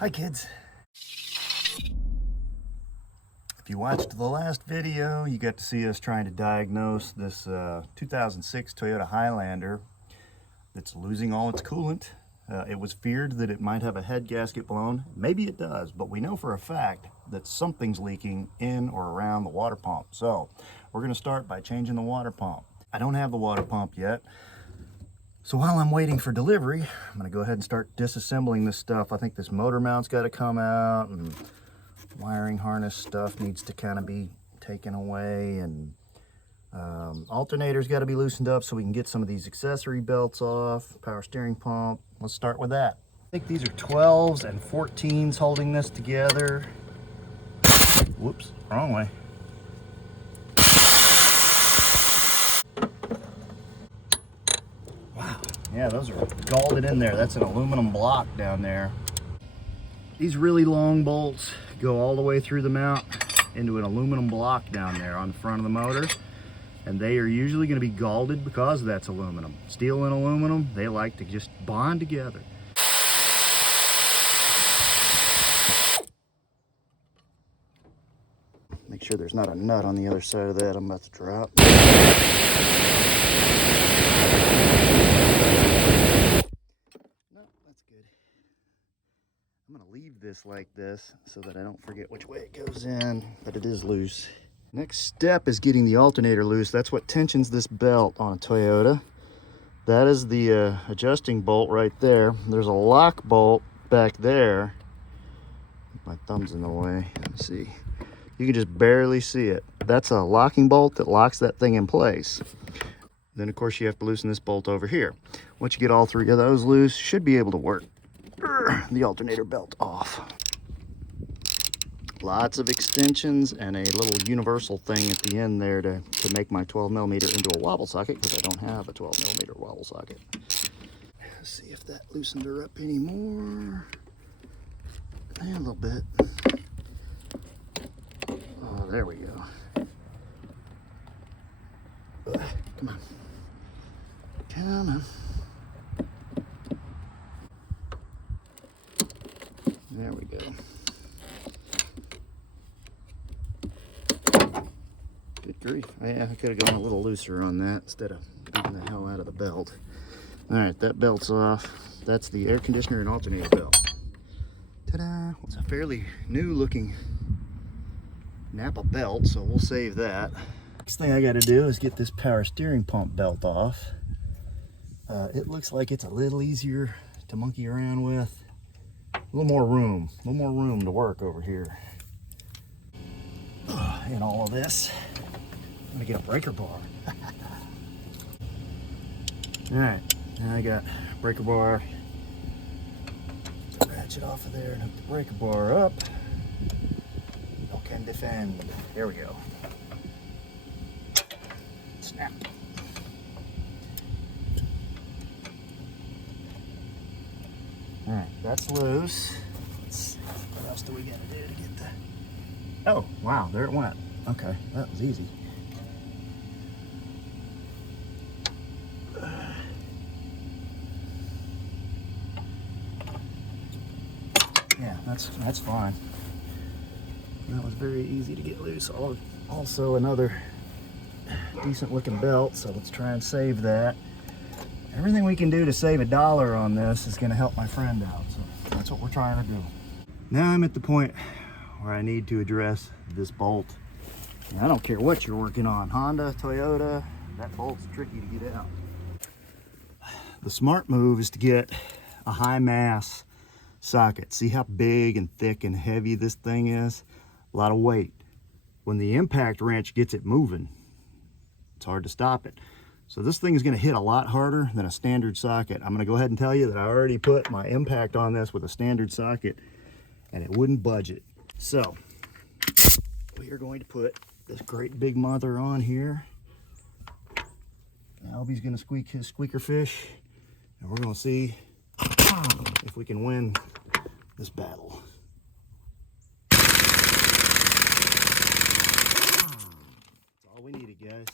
Hi kids. If you watched the last video, you got to see us trying to diagnose this 2006 Toyota Highlander that's losing all its coolant. It was feared that it might have a head gasket blown. Maybe it does, but we know for a fact that something's leaking in or around the water pump. So we're going to start by changing the water pump. I don't have the water pump yet. So while I'm waiting for delivery, I'm going to go ahead and start disassembling this stuff. I think this motor mount's got to come out, and wiring harness stuff needs to kind of be taken away, and alternator's got to be loosened up so we can get some of these accessory belts off. Power steering pump. Let's start with that. I think these are 12s and 14s holding this together. Whoops, wrong way. Yeah, those are galded in there. That's an aluminum block down there. These really long bolts go all the way through the mount into an aluminum block down there on the front of the motor. And they are usually going to be galded because that's aluminum. Steel and aluminum, they like to just bond together. Make sure there's not a nut on the other side of that I'm about to drop. I'm going to leave this like this so that I don't forget which way it goes in, but it is loose. Next step is getting the alternator loose. That's what tensions this belt on a Toyota. That is the adjusting bolt right there. There's a lock bolt back there. My thumb's in the way. Let me see. You can just barely see it. That's a locking bolt that locks that thing in place. Then of course you have to loosen this bolt over here. Once you get all three of those loose, you should be able to work the alternator belt off. Lots of extensions and a little universal thing at the end there to make my 12mm into a wobble socket, because I don't have a 12mm wobble socket. Let's see if that loosened her up anymore. Yeah, a little bit. Oh, there we go. Come on. Come on. There we go. Good grief. Yeah, I could have gone a little looser on that instead of beating the hell out of the belt. Alright, that belt's off. That's the air conditioner and alternator belt. Ta-da! It's a fairly new looking Napa belt, so we'll save that. Next thing I got to do is get this power steering pump belt off. It looks like it's a little easier to monkey around with. A little more room to work over here. In all of this, I'm gonna get a breaker bar. All right, now I got breaker bar. Ratchet off of there and hook the breaker bar up. No can defend. There we go. Snap. All right, that's loose. Let's see, what else do we gotta do to get the... Oh, wow, there it went. Okay, that was easy. Yeah, that's fine. That was very easy to get loose. Also another decent looking belt, so let's try and save that. Everything we can do to save $1 on this is going to help my friend out, so that's what we're trying to do. Now I'm at the point where I need to address this bolt. And I don't care what you're working on, Honda, Toyota, that bolt's tricky to get out. The smart move is to get a high mass socket. See how big and thick and heavy this thing is? A lot of weight. When the impact wrench gets it moving, it's hard to stop it. So this thing is going to hit a lot harder than a standard socket. I'm going to go ahead and tell you that I already put my impact on this with a standard socket and it wouldn't budge it. So we are going to put this great big mother on here. Albie's going to squeak his squeaker fish, and we're going to see if we can win this battle. That's all we needed, guys.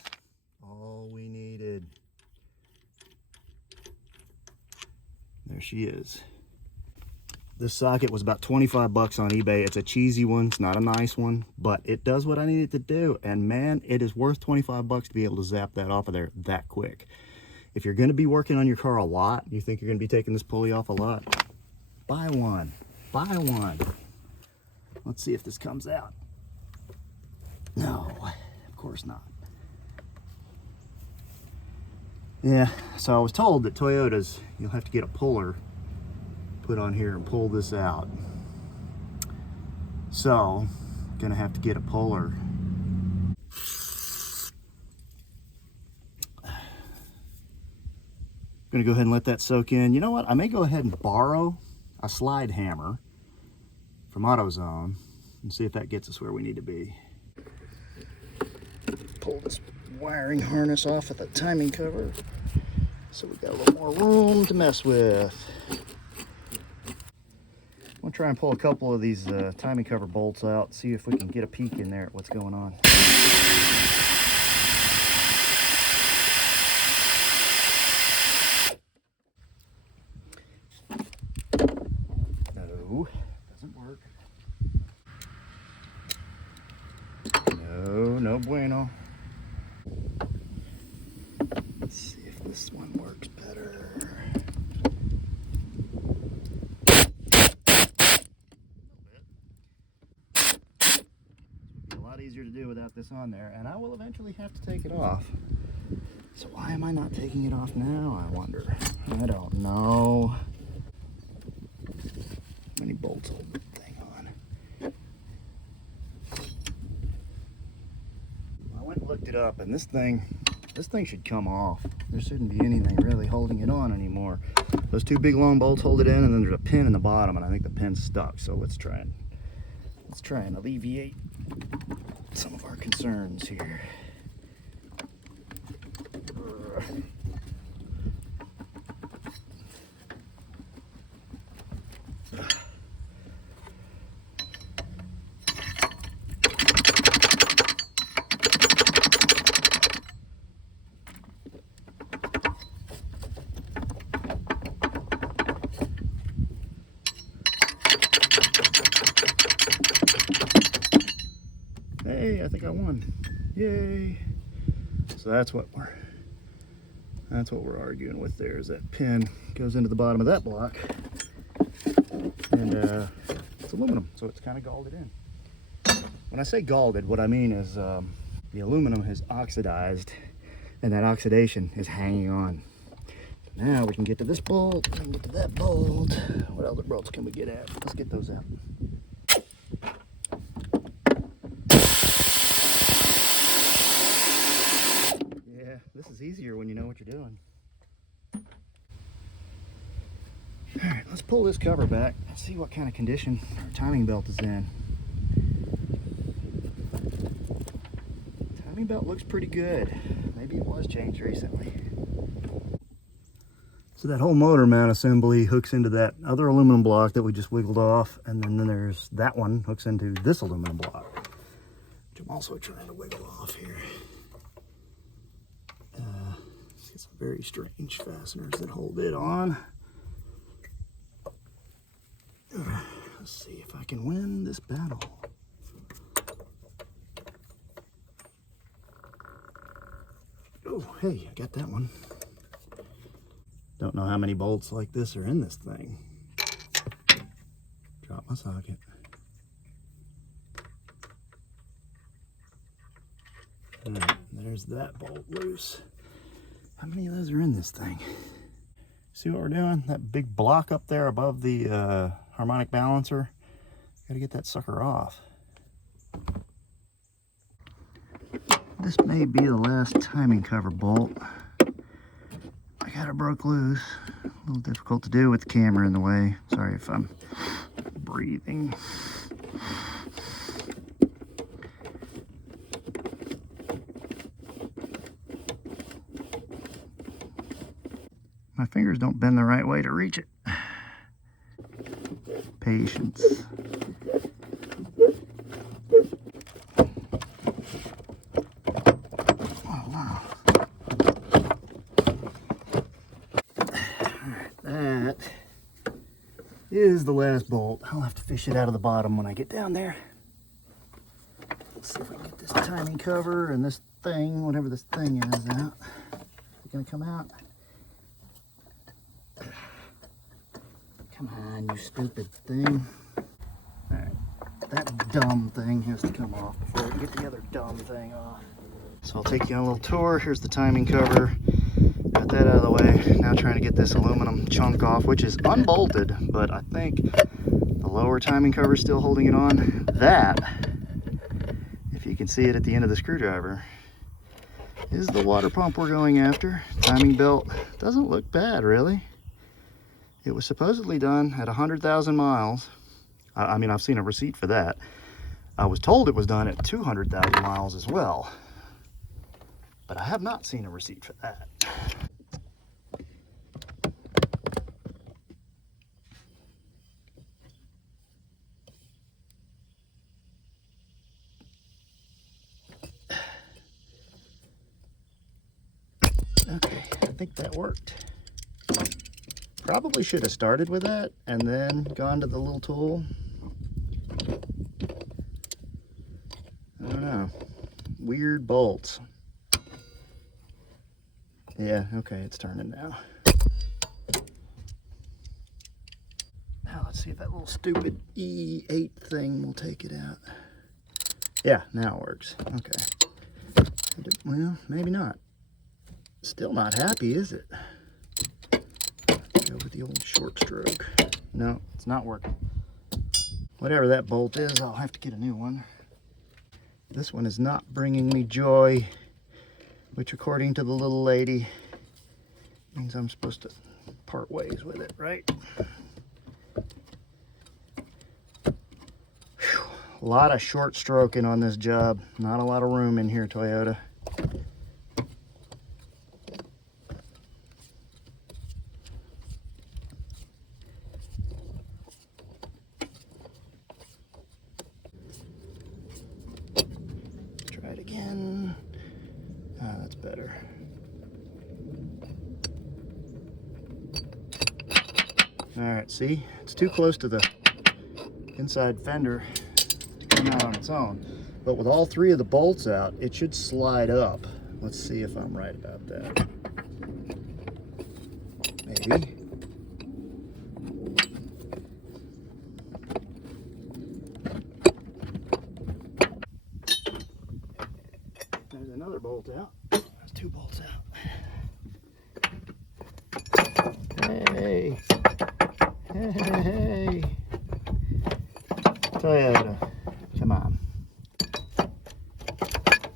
All we needed. There she is. This socket was about 25 bucks on eBay. It's a cheesy one. It's not a nice one, but it does what I need it to do. And man, it is worth 25 bucks to be able to zap that off of there that quick. If you're going to be working on your car a lot, you think you're going to be taking this pulley off a lot, buy one. Buy one. Let's see if this comes out. No, of course not. Yeah, so I was told that Toyotas, you'll have to get a puller put on here and pull this out. So, gonna have to get a puller. Gonna go ahead and let that soak in. You know what? I may go ahead and borrow a slide hammer from AutoZone and see if that gets us where we need to be. Pull this wiring harness off of the timing cover so we got a little more room to mess with. I'm gonna try and pull a couple of these timing cover bolts out, see if we can get a peek in there at what's going on. No, doesn't work. No, no bueno. Let's see if this one works better. A lot easier to do without this on there, and I will eventually have to take it off. So why am I not taking it off now, I wonder? I don't know. How many bolts hold the thing on? I went and looked it up, and this thing should come off. There shouldn't be anything really holding it on anymore. Those two big long bolts hold it in, and then there's a pin in the bottom, and I think the pin's stuck. So let's try and alleviate some of our concerns here. Hey, I think I won. Yay. So that's what we're arguing with there, is that pin goes into the bottom of that block. And it's aluminum, so it's kind of galled in. When I say galled, what I mean is the aluminum has oxidized, and that oxidation is hanging on. So now we can get to this bolt, and get to that bolt. What other bolts can we get at? Let's get those out. This is easier when you know what you're doing. All right, let's pull this cover back and see what kind of condition our timing belt is in. Timing belt looks pretty good. Maybe it was changed recently. So that whole motor mount assembly hooks into that other aluminum block that we just wiggled off, and then there's that one hooks into this aluminum block, which I'm also trying to wiggle off here. Some very strange fasteners that hold it on. Let's see if I can win this battle. Oh, hey, I got that one. Don't know how many bolts like this are in this thing. Drop my socket. All right, there's that bolt loose. How many of those are in this thing? See what we're doing? That big block up there above the harmonic balancer. Gotta get that sucker off. This may be the last timing cover bolt. I got it broke loose. A little difficult to do with the camera in the way. Sorry if I'm breathing. My fingers don't bend the right way to reach it. Patience. Oh, wow. Alright, that is the last bolt. I'll have to fish it out of the bottom when I get down there. Let's see if we can get this timing cover and this thing, whatever this thing is, out. Is it gonna come out? Come on, you stupid thing. All right, that dumb thing has to come off before we can get the other dumb thing off. So I'll take you on a little tour. Here's the timing cover. Got that out of the way. Now trying to get this aluminum chunk off, which is unbolted, but I think the lower timing cover is still holding it on. That, if you can see it at the end of the screwdriver, is the water pump we're going after. Timing belt doesn't look bad, really. It was supposedly done at 100,000 miles. I mean, I've seen a receipt for that. I was told it was done at 200,000 miles as well, but I have not seen a receipt for that. Okay, I think that worked. Probably should have started with that and then gone to the little tool. I don't know. Weird bolts. Yeah, okay, it's turning now. Now let's see if that little stupid E8 thing will take it out. Yeah, now it works. Okay. Well, maybe not. Still not happy, is it? Go with the old short stroke. No, it's not working. Whatever that bolt is, I'll have to get a new one. This one is not bringing me joy, which according to the little lady means I'm supposed to part ways with it, right? Whew. A lot of short stroking on this job. Not a lot of room in here, Toyota. Try it again. Ah, that's better. All right, see? It's too close to the inside fender to come out on its own. But with all three of the bolts out, it should slide up. Let's see if I'm right about that. Maybe. There's another bolt out. There's two bolts out. Hey. Hey. Toyota, come on.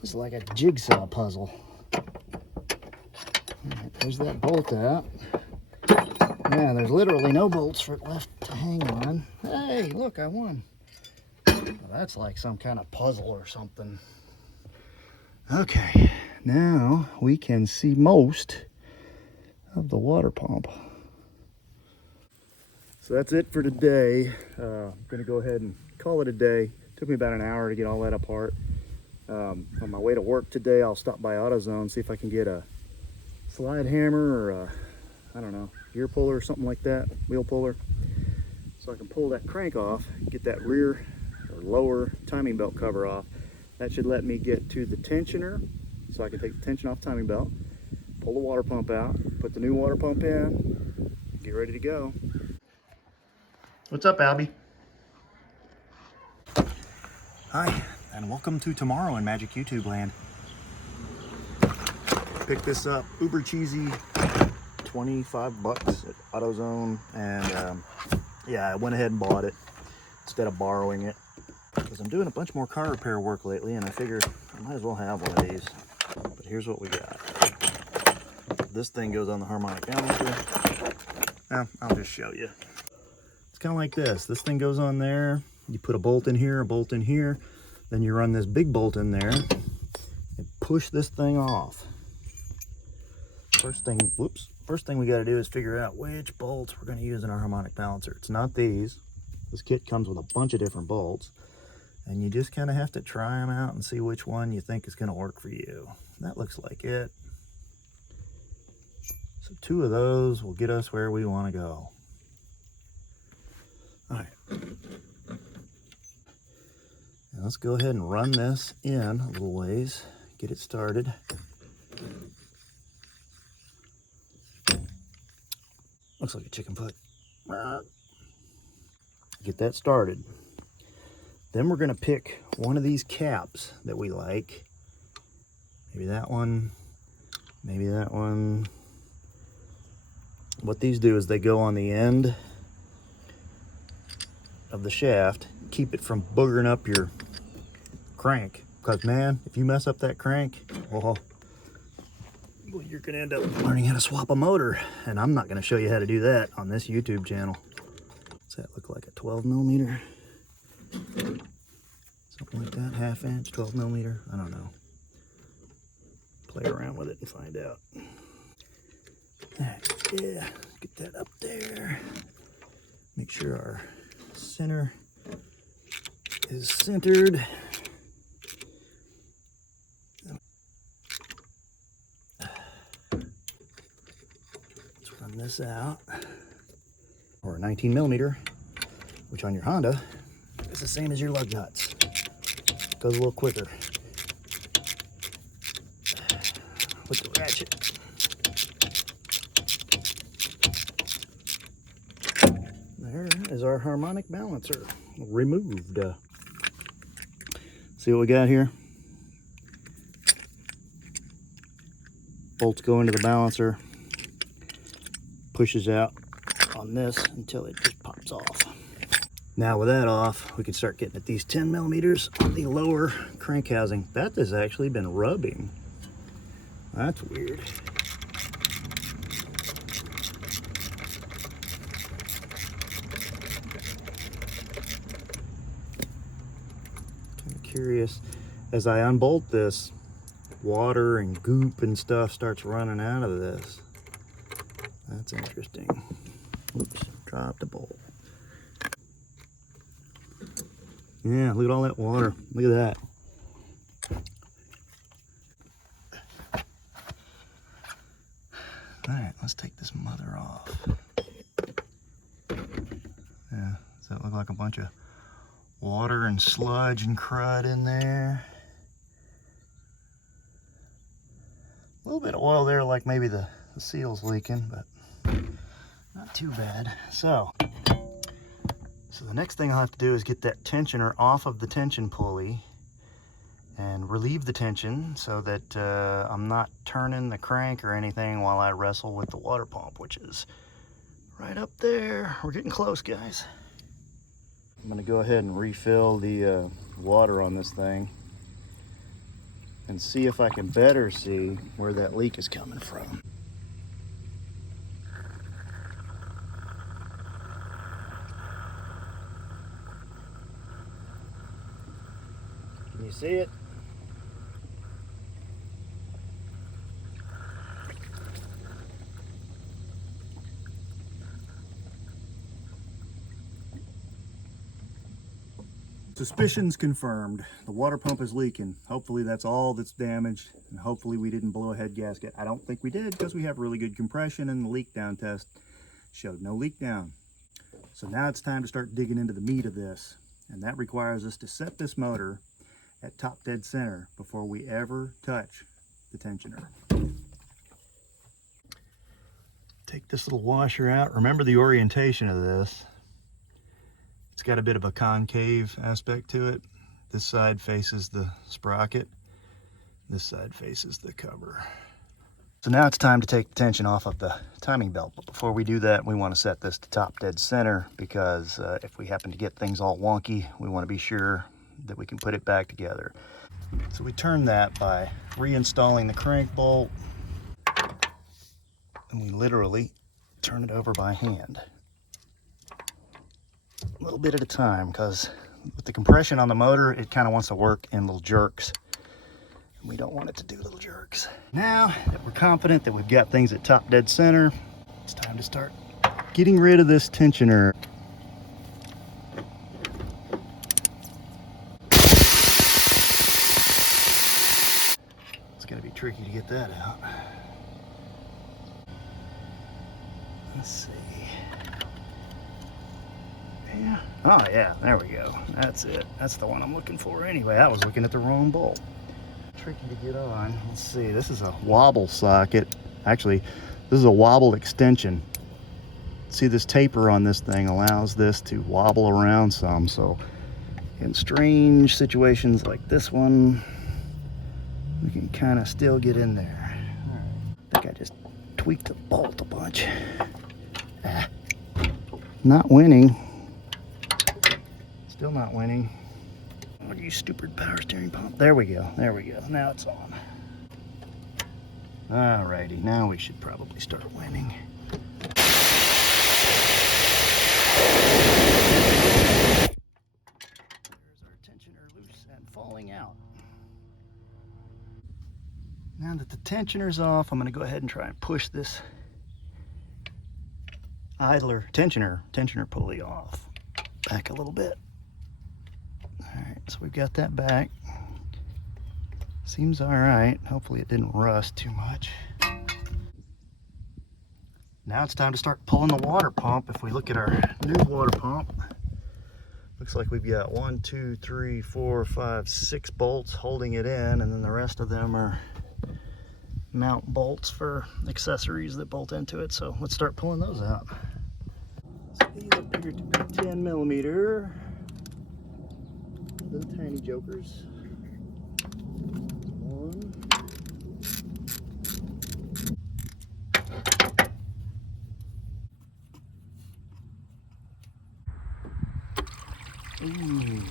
It's like a jigsaw puzzle. All right, there's that bolt out. Yeah, there's literally no bolts for it left to hang on. Hey, look, I won. Well, that's like some kind of puzzle or something. Okay, now we can see most of the water pump. So that's it for today. I'm gonna go ahead and call it a day. Took me about an hour to get all that apart. On my way to work today, I'll stop by AutoZone, see if I can get a slide hammer or a, I don't know, gear puller or something like that, wheel puller, so I can pull that crank off, get that rear or lower timing belt cover off. That should let me get to the tensioner, so I can take the tension off timing belt, pull the water pump out, put the new water pump in, get ready to go. What's up, Albie? Hi, and welcome to tomorrow in Magic YouTube Land. Picked this up, uber cheesy, 25 bucks at AutoZone, and yeah, I went ahead and bought it instead of borrowing it because I'm doing a bunch more car repair work lately, and I figured I might as well have one of these. But here's what we got. This thing goes on the harmonic balancer. Well, I'll just show you. It's kind of like this. This thing goes on there. You put a bolt in here, a bolt in here, then you run this big bolt in there and push this thing off. First thing we got to do is figure out which bolts we're going to use in our harmonic balancer. It's not these. This kit comes with a bunch of different bolts, and you just kind of have to try them out and see which one you think is going to work for you. That looks like it. So 2 of those will get us where we want to go. let's go ahead and run this in a little ways, get it started. Looks like a chicken foot. Get that started. Then we're gonna pick one of these caps that we like. Maybe that one, maybe that one. What these do is they go on the end of the shaft, keep it from boogering up your crank. Because man, if you mess up that crank, well, you're gonna end up learning how to swap a motor. And I'm not gonna show you how to do that on this YouTube channel. Does that look like a 12 millimeter? Something like that, half inch, 12 millimeter, I don't know. Play around with it and find out. All right, yeah, get that up there. Make sure our center is centered. Let's run this out. Or a 19 millimeter, which on your Honda is the same as your lug nuts. Goes a little quicker with the ratchet. There is our harmonic balancer removed. See what we got here? Bolts go into the balancer, pushes out on this until it just pops off. Now with that off, we can start getting at these 10 millimeters on the lower crank housing. That has actually been rubbing. That's weird. Kind of curious. As I unbolt this, water and goop and stuff starts running out of this. That's interesting. Oops, dropped a bolt. Yeah, look at all that water. Look at that. All right, let's take this mother off. Yeah, does that look like a bunch of water and sludge and crud in there? A little bit of oil there, like maybe the seal's leaking, but not too bad. So the next thing I'll have to do is get that tensioner off of the tension pulley and relieve the tension so that I'm not turning the crank or anything while I wrestle with the water pump, which is right up there. We're getting close, guys. I'm gonna go ahead and refill the water on this thing and see if I can better see where that leak is coming from. Can you see it? Suspicions confirmed. The water pump is leaking. Hopefully that's all that's damaged, and hopefully we didn't blow a head gasket. I don't think we did because we have really good compression and the leak down test showed no leak down. So now it's time to start digging into the meat of this, and that requires us to set this motor at top dead center before we ever touch the tensioner. Take this little washer out. Remember the orientation of this. It's got a bit of a concave aspect to it. This side faces the sprocket. This side faces the cover. So now it's time to take the tension off of the timing belt. But before we do that, we want to set this to top dead center because if we happen to get things all wonky, we want to be sure that we can put it back together. So we turn that by reinstalling the crank bolt, and we literally turn it over by hand. A little bit at a time, because with the compression on the motor, it kind of wants to work in little jerks. And we don't want it to do little jerks. Now that we're confident that we've got things at top dead center, it's time to start getting rid of this tensioner. It's gonna be tricky to get that out. Let's see. yeah. Oh yeah, there we go. That's it. That's the one I'm looking for. Anyway, I was looking at the wrong bolt. Tricky to get on. Let's see, this is a wobble socket. Actually, this is a wobble extension. See, this taper on this thing allows this to wobble around some, so in strange situations like this one, we can kind of still get in there. All right. I think I just tweaked the bolt a bunch. Not winning. Still not winning. What are you stupid power steering pump? There we go. There we go. Now it's on. Alrighty, now we should probably start winning. There's our tensioner loose and falling out. Now that the tensioner's off, I'm going to go ahead and try and push this idler tensioner pulley off. Back a little bit. Alright, so we've got that back. Seems alright. Hopefully it didn't rust too much. Now it's time to start pulling the water pump. If we look at our new water pump, looks like we've got 1, 2, 3, 4, 5, 6 bolts holding it in, and then the rest of them are mount bolts for accessories that bolt into it. So let's start pulling those out. So these appear to be 10 millimeter. Little tiny jokers. One. Ooh.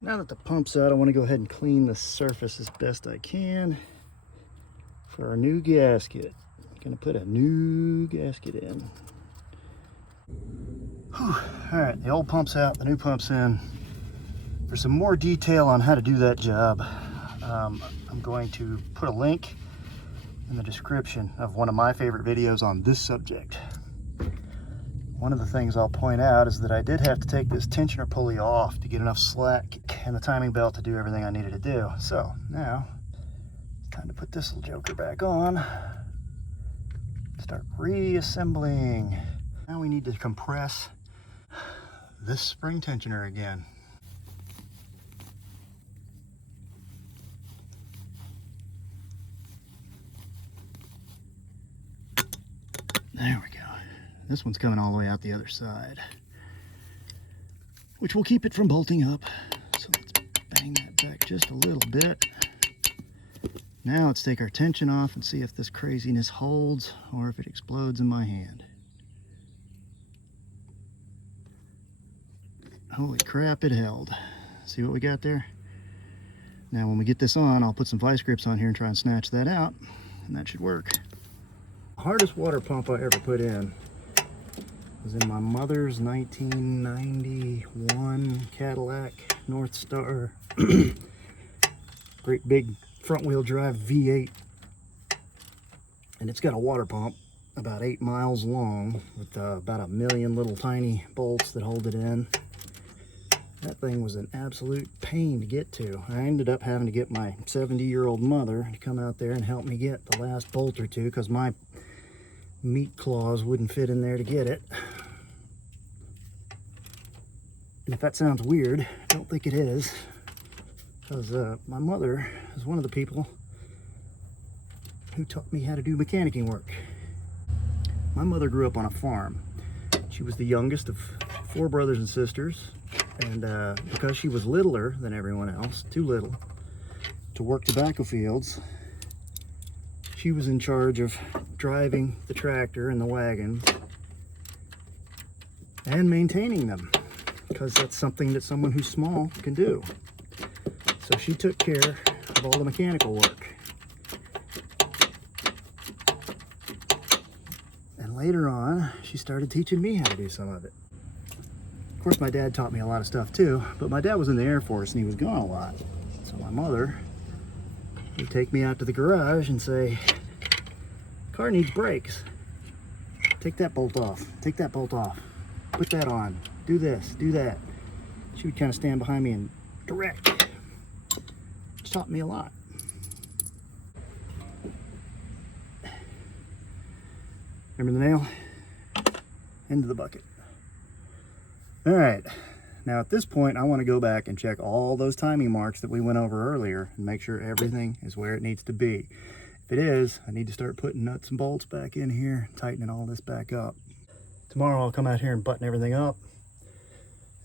Now that the pump's out, I want to go ahead and clean the surface as best I can for our new gasket. I'm going to put a new gasket in. Whew. All right, the old pump's out, the new pump's in. For some more detail on how to do that job, I'm going to put a link in the description of one of my favorite videos on this subject. One of the things I'll point out is that I did have to take this tensioner pulley off to get enough slack and the timing belt to do everything I needed to do. So now it's time to put this little joker back on. Start reassembling. Now we need to compress this spring tensioner again. There we go. This one's coming all the way out the other side, which will keep it from bolting up. So let's bang that back just a little bit. Now let's take our tension off and see if this craziness holds or if it explodes in my hand. Holy crap, it held. See what we got there? Now when we get this on, I'll put some vice grips on here and try and snatch that out, and that should work. The hardest water pump I ever put in was in my mother's 1991 Cadillac North Star. Great big front wheel drive V8. And it's got a water pump about 8 miles long with about 1 million little tiny bolts that hold it in. That thing was an absolute pain to get to. I ended up having to get my 70-year-old mother to come out there and help me get the last bolt or two because my meat claws wouldn't fit in there to get it. And if that sounds weird, I don't think it is, because my mother is one of the people who taught me how to do mechanicking work. My mother grew up on a farm. She was the youngest of 4 brothers and sisters, and because she was littler than everyone else, too little to work tobacco fields, she was in charge of driving the tractor and the wagon and maintaining them, because that's something that someone who's small can do. So she took care of all the mechanical work. And later on, she started teaching me how to do some of it. Of course, my dad taught me a lot of stuff too, but my dad was in the Air Force and he was gone a lot. So my mother would take me out to the garage and say, car needs brakes. Take that bolt off. Take that bolt off. Put that on. Do this. Do that. She would kind of stand behind me and direct. She taught me a lot. Remember the nail? Into the bucket. All right. Now at this point, I want to go back and check all those timing marks that we went over earlier and make sure everything is where it needs to be. If it is, I need to start putting nuts and bolts back in here, tightening all this back up. Tomorrow I'll come out here and button everything up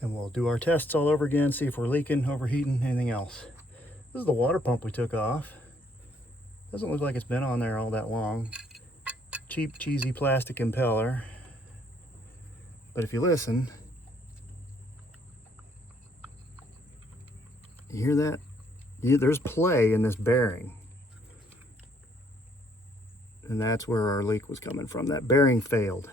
and we'll do our tests all over again, see if we're leaking, overheating, anything else. This is the water pump we took off. Doesn't look like it's been on there all that long. Cheap, cheesy plastic impeller. But if you listen, you hear that? There's play in this bearing. And that's where our leak was coming from. That bearing failed.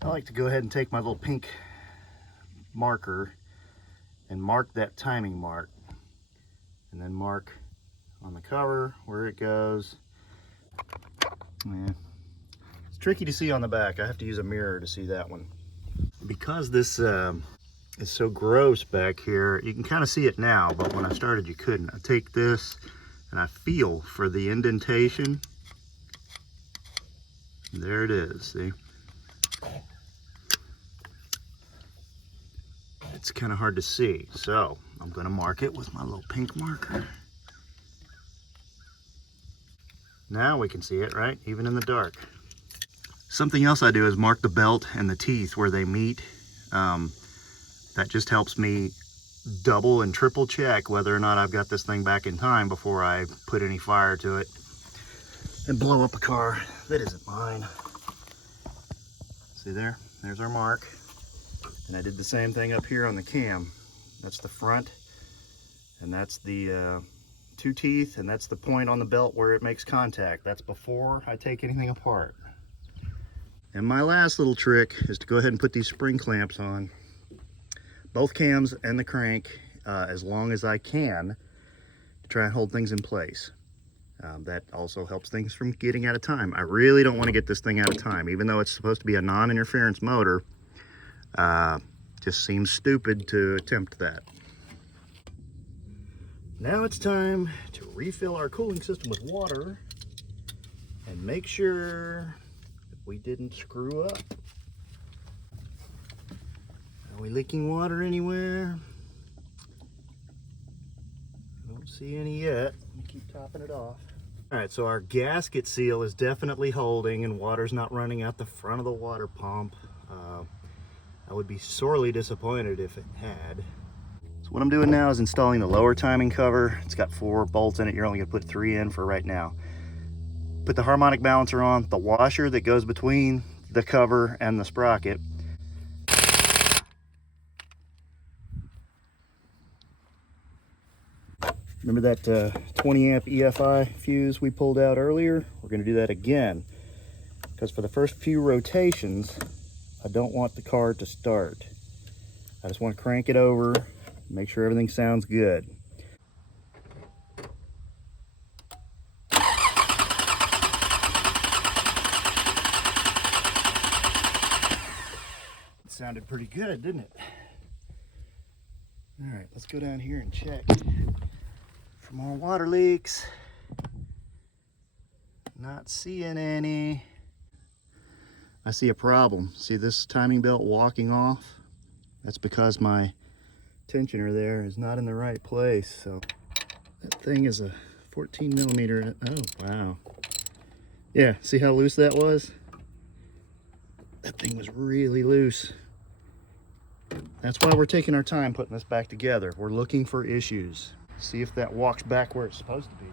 I like to go ahead and take my little pink marker and mark that timing mark. And then mark on the cover where it goes. Yeah. It's tricky to see on the back. I have to use a mirror to see that one. Because this is so gross back here, you can kind of see it now, but when I started you couldn't. I take this and I feel for the indentation. There it is, see? It's kind of hard to see, so I'm going to mark it with my little pink marker. Now we can see it, right? Even in the dark. Something else I do is mark the belt and the teeth where they meet. That just helps me double and triple check whether or not I've got this thing back in time before I put any fire to it and blow up a car that isn't mine. See there? There's our mark. And I did the same thing up here on the cam. That's the front, and that's the two teeth, and that's the point on the belt where it makes contact. That's before I take anything apart. And my last little trick is to go ahead and put these spring clamps on both cams and the crank as long as I can to try and hold things in place. That also helps things from getting out of time. I really don't want to get this thing out of time, even though it's supposed to be a non-interference motor. Just seems stupid to attempt that. Now it's time to refill our cooling system with water and make sure that we didn't screw up. Are we leaking water anywhere? I don't see any yet. Keep topping it off. All right, so our gasket seal is definitely holding and water's not running out the front of the water pump. I would be sorely disappointed if it had. So what I'm doing now is installing the lower timing cover. It's got 4 bolts in it. You're only gonna put 3 in for right now. Put the harmonic balancer on, the washer that goes between the cover and the sprocket. Remember that 20 amp EFI fuse we pulled out earlier? We're gonna do that again, because for the first few rotations, I don't want the car to start. I just want to crank it over, make sure everything sounds good. It sounded pretty good, didn't it? All right, let's go down here and check for more water leaks. Not seeing any. I see a problem. See this timing belt walking off? That's because my tensioner there is not in the right place. So that thing is a 14 millimeter. Oh, wow. Yeah, see how loose that was? That thing was really loose. That's why we're taking our time putting this back together. We're looking for issues. See if that walks back where it's supposed to be.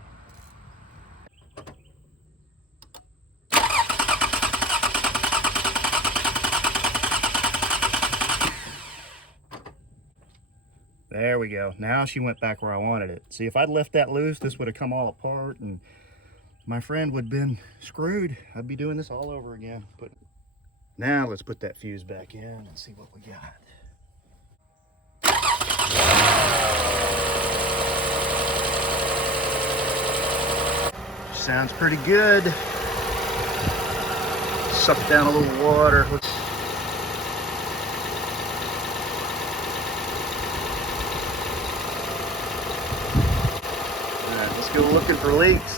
There we go. Now she went back where I wanted it. See, if I'd left that loose, this would have come all apart and my friend would have been screwed. I'd be doing this all over again. But Now let's put that fuse back in and see what we got. Sounds pretty good. Suck down a little water. All right, let's go looking for leaks.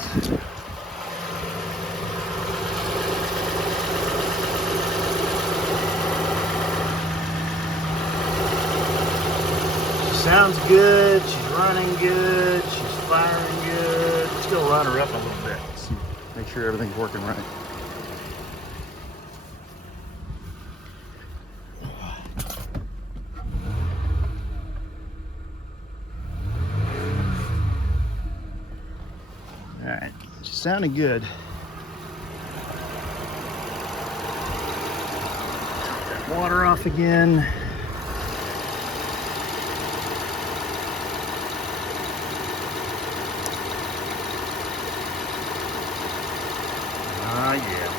Sounds good, she's running good, she's firing good. Let's go run her up a little bit. See, make sure everything's working right. All right, she's sounding good. Take that water off again. Ah, yeah.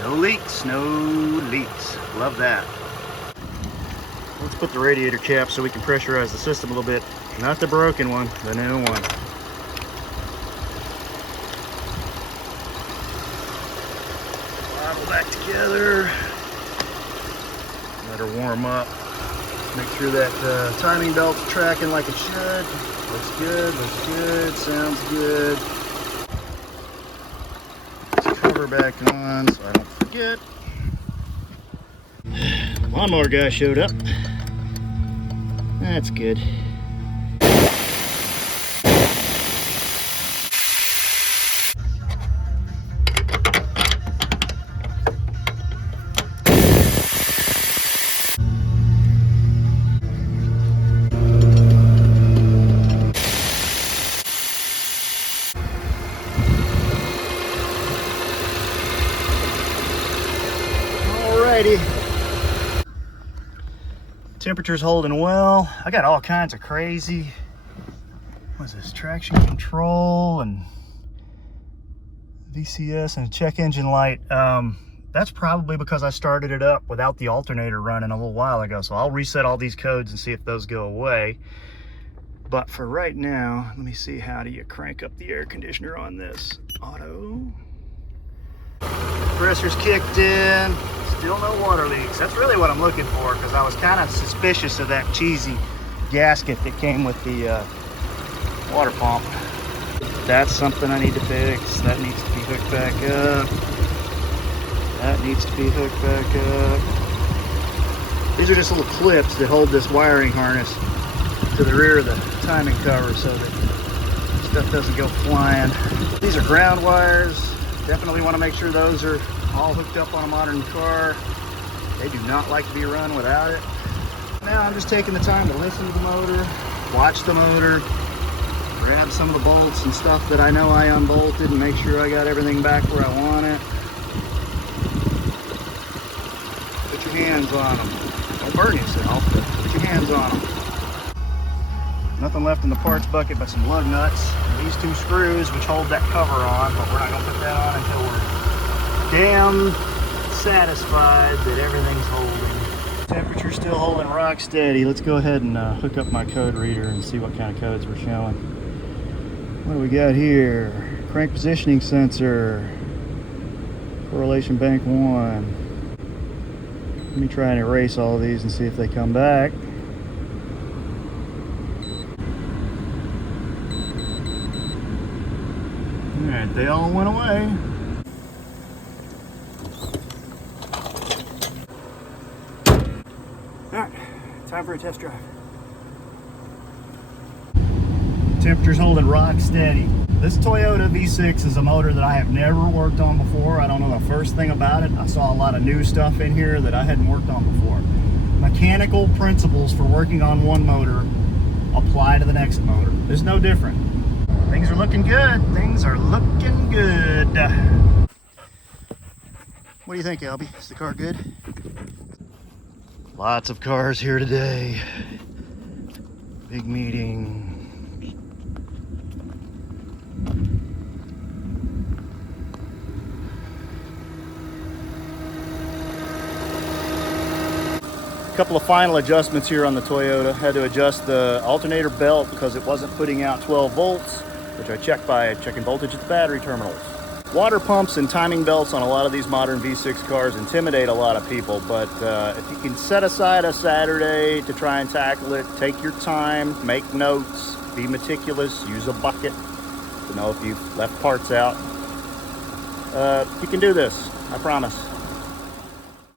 No leaks, no leaks. Love that. Let's put the radiator cap so we can pressurize the system a little bit. Not the broken one, the new one. Bottle back together. Let her warm up. Make sure that timing belt's tracking like it should. Looks good, sounds good. Let's cover back on so I don't forget. The lawnmower guy showed up. That's good. Alrighty. Temperature's holding well. I got all kinds of crazy, what's this, traction control and VCS and a check engine light. That's probably because I started it up without the alternator running a little while ago. So I'll reset all these codes and see if those go away. But for right now, let me see, how do you crank up the air conditioner on this? Auto. Compressor's kicked in. Still no water leaks. That's really what I'm looking for, because I was kind of suspicious of that cheesy gasket that came with the water pump. That's something I need to fix. That needs to be hooked back up. That needs to be hooked back up. These are just little clips that hold this wiring harness to the rear of the timing cover so that stuff doesn't go flying. These are ground wires. Definitely want to make sure those are all hooked up on a modern car. They do not like to be run without it. Now I'm just taking the time to listen to the motor, watch the motor, grab some of the bolts and stuff that I know I unbolted and make sure I got everything back where I want it. Put your hands on them. Don't burn yourself, but put your hands on them. Nothing left in the parts bucket but some lug nuts and these two screws which hold that cover on, but we're not going to put that on until we're damn satisfied that everything's holding. Temperature's still holding rock steady. Let's go ahead and hook up my code reader and see what kind of codes we're showing. What do we got here? Crank positioning sensor, correlation bank 1. Let me try and erase all of these and see if they come back. Alright, they all went away. Alright, time for a test drive. Temperature's holding rock steady. This Toyota V6 is a motor that I have never worked on before. I don't know the first thing about it. I saw a lot of new stuff in here that I hadn't worked on before. Mechanical principles for working on one motor apply to the next motor. There's no different. Things are looking good. Things are looking good. What do you think, Albie? Is the car good? Lots of cars here today. Big meeting. Couple of final adjustments here on the Toyota. Had to adjust the alternator belt because it wasn't putting out 12 volts, which I checked by checking voltage at the battery terminals. Water pumps and timing belts on a lot of these modern V6 cars intimidate a lot of people, but if you can set aside a Saturday to try and tackle it, take your time, make notes, be meticulous, use a bucket to know if you've left parts out. You can do this, I promise.